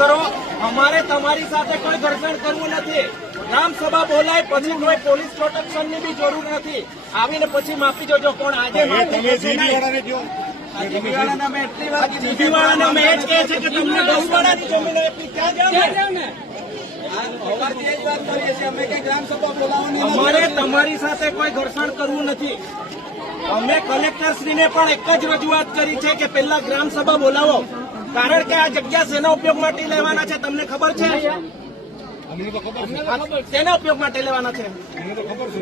કરો। અમારે તમારી સાથે કોઈ ઘર્ષણ કરવું નથી। ગ્રામ સભા બોલાય પછી કોઈ પોલીસ પ્રોટેક્શનની બી જરૂર નથી। આવીને પછી માફી જોજો કોણ આજે જીબીવાળાને મેં એટલી વાત જીબીવાળાને મેં જ કહે છે કે તમને ગૌવાળાની જમીન આપી ક્યાં જાવ ને અમારે તમારી સાથે કોઈ ઘર્ષણ કરવું નથી। અમે કલેક્ટરશ્રીને પણ એક જ રજૂઆત કરી છે કે પહેલા ગ્રામ સભા બોલાવો, કારણ કે આ જગ્યા શેના ઉપયોગ માટે લેવાના છે તમને ખબર છે? શેના ઉપયોગ માટે લેવાના છે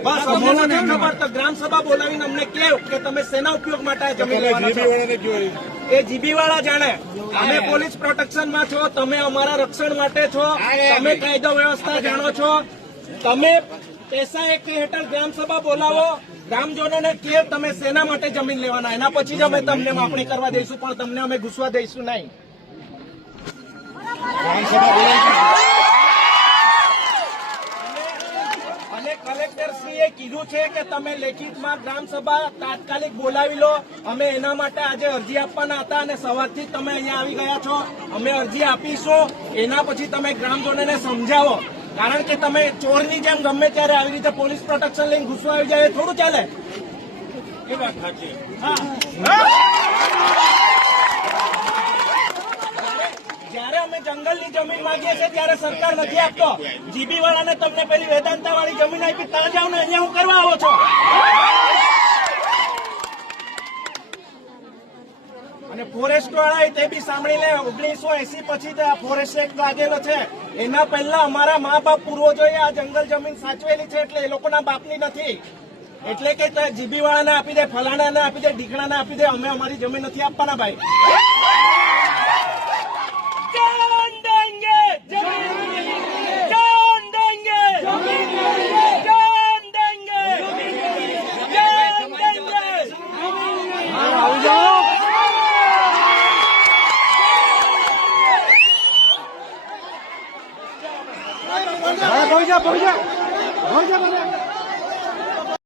બસ અમને નથી ખબર। તો ગ્રામ સભા બોલાવીને અમને કહો કે તમે શેના ઉપયોગ માટે આ જમીન લેવાના છો એ જીબીવાળા જાણે। અમે પોલીસ પ્રોટેક્શનમાં છો, તમે અમારા રક્ષણ માટે છો, તમે કાયદો વ્યવસ્થા જાણો છો। તમે પૈસા એક હેઠળ ગ્રામ સભા બોલાવો, ગ્રામજનોને કે તમે શેના માટે જમીન લેવાના, એના પછી જ અમે તમને માપણી કરવા દઈશું, પણ તમને અમે ઘૂસવા દઈશું નહીં। અને કલેક્ટરશ્રીએ કીધું છે કે તમે લેખિતમાં ગ્રામ સભા તાત્કાલિક બોલાવી લો। અમે એના માટે આજે અરજી આપવાના હતા અને સવારથી તમે અહીંયા આવી ગયા છો। અમે અરજી આપીશું, એના પછી તમે ગ્રામજનોને સમજાવો, કારણ કે તમે ચોરની જેમ ગમે ત્યારે આવી રીતે પોલીસ પ્રોટેક્શન લઈને ઘૂસવા આવી જાય એ થોડું ચાલે। એ વાત સાચી। જયારે અમે જંગલની જમીન માંગીએ છીએ ત્યારે સરકાર નથી આપતો। જીબી વાળાને તમને પેલી વેદાંતા વાળી જમીન આપી, ત્યાં જાવ ને અહીંયા હું કરવા આવો છો? અને ફોરેસ્ટ વાળા તે બી સાંભળી લે, 1980 પછી આ ફોરેસ્ટ એક્ટ લાગેલો છે, એના પહેલા અમારા મા બાપ પૂર્વજોએ આ જંગલ જમીન સાચવેલી છે, એટલે એ લોકોના બાપની નથી। એટલે કે જીબી વાળાને આપી દે, ફલાણાને આપી દે, ઢીકણાને આપી દે, અમે અમારી જમીન નથી આપવાના ભાઈ। ભોઈ જા